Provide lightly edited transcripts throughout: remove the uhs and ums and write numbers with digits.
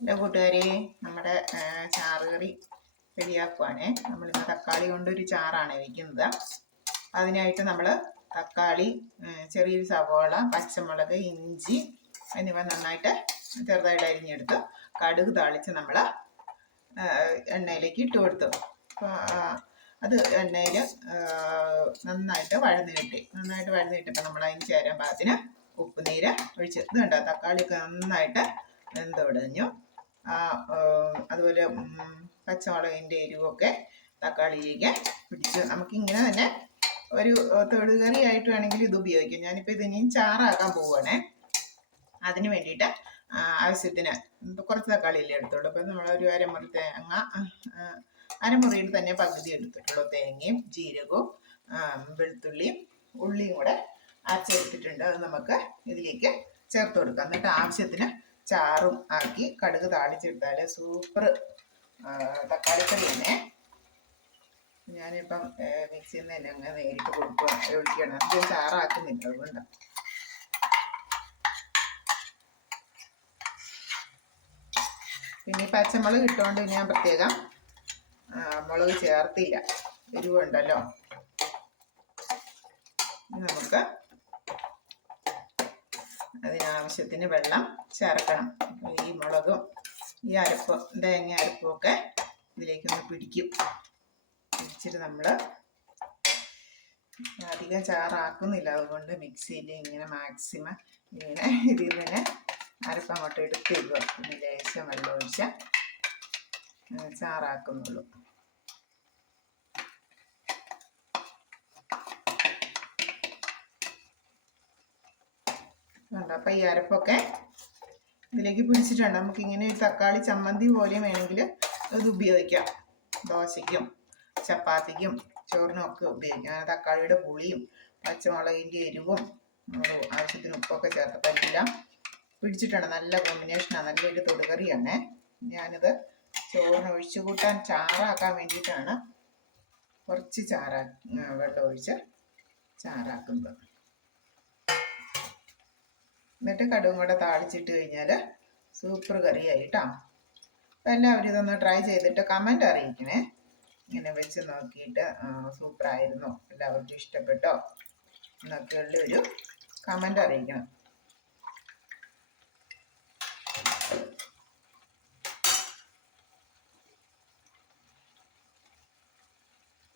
എൻ്റെ കൂട്ടുകാരെ, നമ്മുടെ ചാറുകറി റെഡിയാക്കുവാണേ. നമ്മളിന്ന് തക്കാളി കൊണ്ടൊരു ചാറാണ് വയ്ക്കുന്നത്. അതിനായിട്ട് നമ്മൾ തക്കാളി, ചെറിയൊരു സവോള, പച്ചമുളക്, ഇഞ്ചി എന്നിവ നന്നായിട്ട് ചെറുതായിട്ട് അരിഞ്ഞെടുത്ത് കടുക് താളിച്ച് നമ്മൾ എണ്ണയിലേക്ക് ഇട്ട് കൊടുത്തു. അത് എണ്ണയിൽ നന്നായിട്ട് വഴന്ന് കിട്ടിയപ്പോൾ നമ്മൾ അതിന് ചേരാൻ പാകത്തിന് ഉപ്പുനീര് ഒഴിച്ച്. ഇത് കണ്ടോ, തക്കാളിയൊക്കെ നന്നായിട്ട് വെന്തുടഞ്ഞു. അതുപോലെ പച്ചമുളകിൻ്റെ എരിവൊക്കെ തക്കാളിയിലേക്ക് പിടിച്ച് നമുക്കിങ്ങനെ തന്നെ ഒരു തൊടുകറി ആയിട്ട് വേണമെങ്കിൽ ഇത് ഉപയോഗിക്കാം. ഞാനിപ്പോൾ ഇതിനെയും ചാറാക്കാൻ പോവുകയാണേ. അതിന് വേണ്ടിയിട്ട് ആവശ്യത്തിന് കുറച്ച് തക്കാളിയല്ലേ എടുത്തോളൂ. അപ്പം നമ്മളൊരു അരമുറി തേങ്ങ, അരമുറിയിൽ തന്നെ പകുതി എടുത്തിട്ടുള്ളൂ. തേങ്ങയും ജീരകവും വെളുത്തുള്ളിയും ഉള്ളിയും കൂടെ അരച്ചെടുത്തിട്ടുണ്ട്. അത് നമുക്ക് ഇതിലേക്ക് ചേർത്ത് കൊടുക്കാം. എന്നിട്ട് ആവശ്യത്തിന് ചാറും ആക്കി കടുക് താളിച്ചെടുത്താൽ സൂപ്പർ തക്കാളിക്കറി തന്നെ. ഞാനിപ്പം മിക്സിയിൽ നിന്ന് തന്നെ അങ്ങനെ നേരിട്ട് ഒഴിക്കണം. അത് ചാറാക്കുന്നില്ല, അതുകൊണ്ട്. പിന്നെ ഈ പച്ചമുളക് ഇട്ടുകൊണ്ട് ഞാൻ പ്രത്യേകം മുളക് ചേർത്തില്ല, എരിവുണ്ടല്ലോ. നമുക്ക് അതിനാവശ്യത്തിന് വെള്ളം ചേർക്കണം. ഈ മുളകും ഈ അരപ്പും തേങ്ങ അരപ്പും ഒക്കെ ഇതിലേക്കൊന്ന് പിടിച്ചിട്ട് നമ്മൾ അധികം ചാറാക്കുന്നില്ല. അതുകൊണ്ട് മിക്സിയിൽ ഇങ്ങനെ മാക്സിമം ഇങ്ങനെ ഇതിൽ നിന്ന് അരപ്പ് അങ്ങോട്ട് എടുത്തിടുക. പിന്നെ ലേശം വെള്ളം ഒഴിച്ച് ചാറാക്കുന്നുള്ളൂ. അപ്പം ഈ അരപ്പൊക്കെ ഇതിലേക്ക് പിടിച്ചിട്ടുണ്ട്. നമുക്കിങ്ങനെ ഒരു തക്കാളി ചമ്മന്തി പോലെ വേണമെങ്കിൽ ഇത് ഉപയോഗിക്കാം. ദോശയ്ക്കും ചപ്പാത്തിക്കും ചോറിനും ഒക്കെ ഉപയോഗിക്കാം. തക്കാളിയുടെ പുളിയും പച്ചമുളകിൻ്റെ എരിവും ആവശ്യത്തിന് ഉപ്പൊക്കെ ചേർത്തപ്പോൾ എല്ലാം പിടിച്ചിട്ടുണ്ട്. നല്ല കോമ്പിനേഷനാണ്, നല്ലൊരു തൊടുകറിയാണ്. ഞാനിത് ചോറിന് ഒഴിച്ചു കൂട്ടാൻ ചാറാക്കാൻ വേണ്ടിയിട്ടാണ് കുറച്ച് വെള്ളം ഒഴിച്ച് ചാറാക്കുന്നത്. എന്നിട്ട് കടുകും കൂടെ താളിച്ചിട്ട് കഴിഞ്ഞാൽ സൂപ്പർ കറിയായി കേട്ടോ. അപ്പം എല്ലാവരും ഇതൊന്ന് ട്രൈ ചെയ്തിട്ട് കമൻ്റ് അറിയിക്കണേ. ഇങ്ങനെ വെച്ച് നോക്കിയിട്ട് സൂപ്പറായിരുന്നോ, എല്ലാവർക്കും ഇഷ്ടപ്പെട്ടോ എന്നൊക്കെയുള്ള ഒരു കമൻ്റ് അറിയിക്കണം.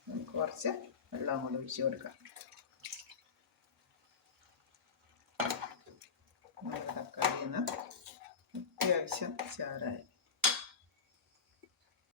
നമുക്ക് കുറച്ച് വെള്ളം കൂടെ ഒഴിച്ച് കൊടുക്കാം. തക്കാളിയിൽ നിന്ന് അത്യാവശ്യം ചാറായി.